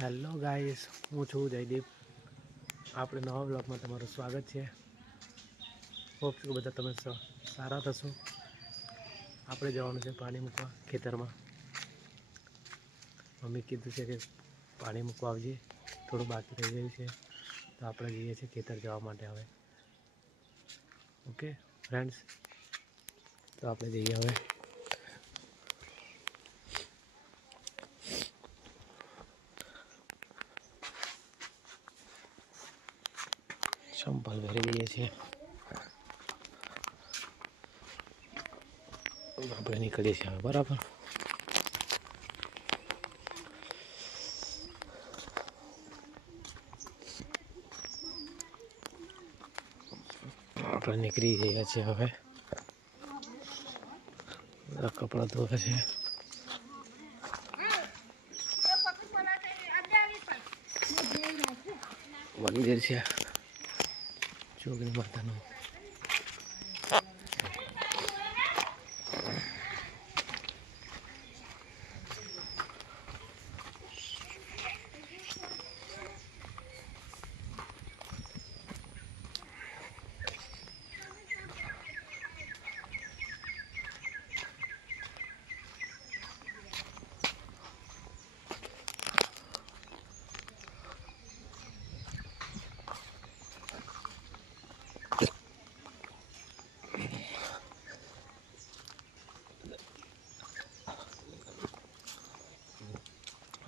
Hello guys, હું છું જયદીપ. આપણે નવા બ્લોગમાં તમારું સ્વાગત છે. હોપ કે બધા તમે સારા થશો. આપણે જવાનું છે પાણી મૂકવા ખેતરમાં. મમ્મી કીધું છે કે પાણી મૂકવા આવજે, થોડું બાકી રહી ગયું છે. તો આપણે જઈએ છીએ ખેતર જવા માટે હવે. ઓકે ફ્રેન્ડ્સ, તો આપણે જઈએ હવે. ચંપલ પહેરી લઈએ છીએ. આપણે નીકળીએ છીએ હવે, બરાબર. આપણે નીકળી ગયા છીએ હવે. કપડાં ધોવે છે. મંદિર છે જોગણી માતાનું.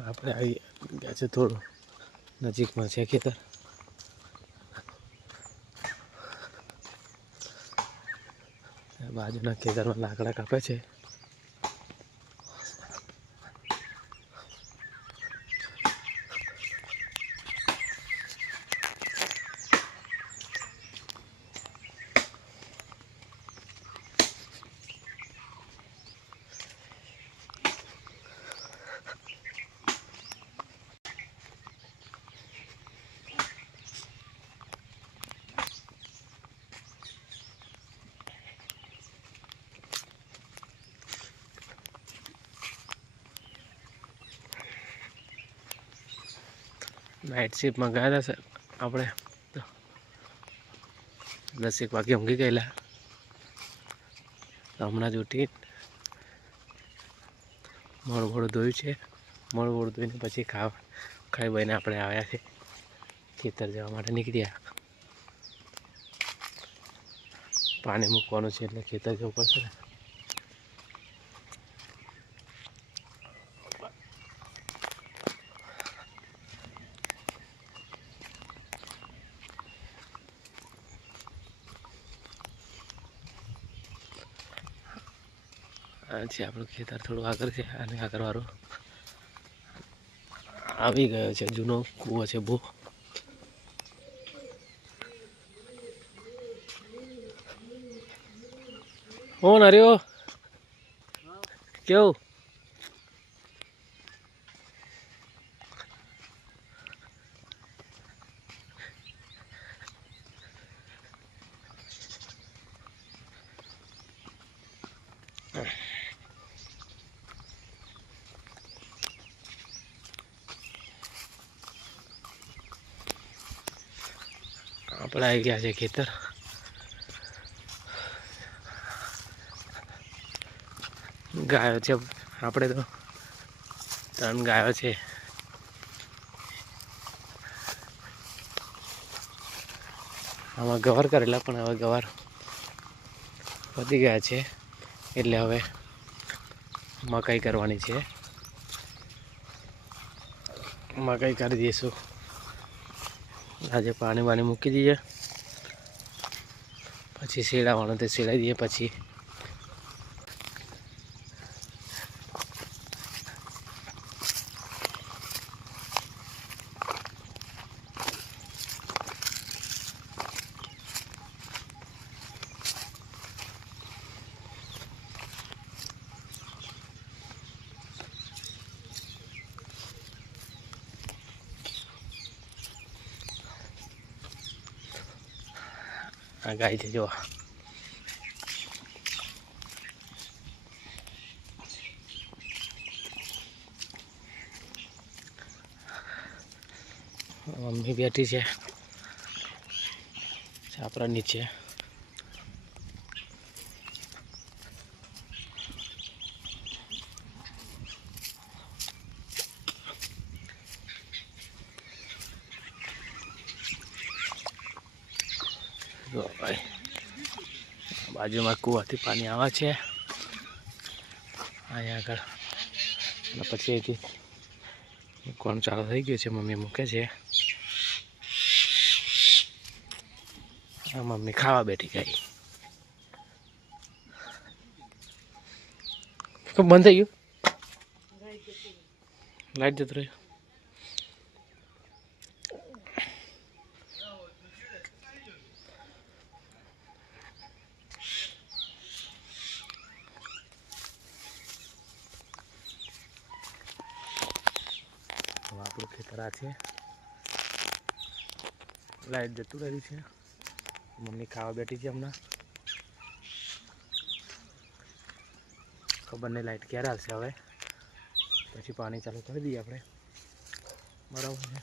આપણે આવી ગયા છે, થોડું નજીકમાં છે ખેતર. બાજુના ખેતરમાં લાકડા કાપે છે. નાઇટ શિફ્ટમાં ગયા હતા આપણે, તો 10 વાગે ઊંઘી ગયેલા. હમણાં જ ઉઠી મોડું ધોયું છે. મોડું ધોઈને પછી ખાઈ બહીને આપણે આવ્યા છે ખેતર જવા માટે નીકળ્યા. પાણી મૂકવાનું છે એટલે ખેતર જવું પડશે ને. આ છે આપણું ખેતર, થોડું આગળ છે. અને આગળવાળો આવી ગયો છે, જૂનો કૂવો છે બહુ. હું નર્યો કેવું આપણે આવી ગયા છે ખેતર. ગાયો છે આપણે તો 3 ગાયો છે. આમાં ગવાર કરેલા, પણ હવે ગવાર વધી ગયા છે એટલે હવે મકાઈ કરવાની છે. મકાઈ કરી દઈશું. આજે પાણી મૂકી દઈએ, પછી શેડાવાનું તે શેડાઈ દઈએ. પછી આ ગાય છે જો. મમ્મી બેઠી છે છાપરા નીચે. જો ભાઈ બાજુમાં કૂવાથી પાણી આવે છે અહીંયા આગળ, અને પછી અહીંથી મૂકવાનું ચાલુ થઈ ગયું છે. મમ્મી મૂકે છે. મમ્મી ખાવા બેઠી ગઈ. બંધ થઈ ગયું, લાઈટ જતું રહ્યું. આપણું ખેતર આ છે, લાઈટ જતું રહ્યું છે. મમ્મી ખાવા બેઠી છે હમણાં. ખબર નહીં લાઈટ ક્યારે આવશે હવે, પછી પાણી ચાલુ કરી દઈએ આપણે. બરાબર છે.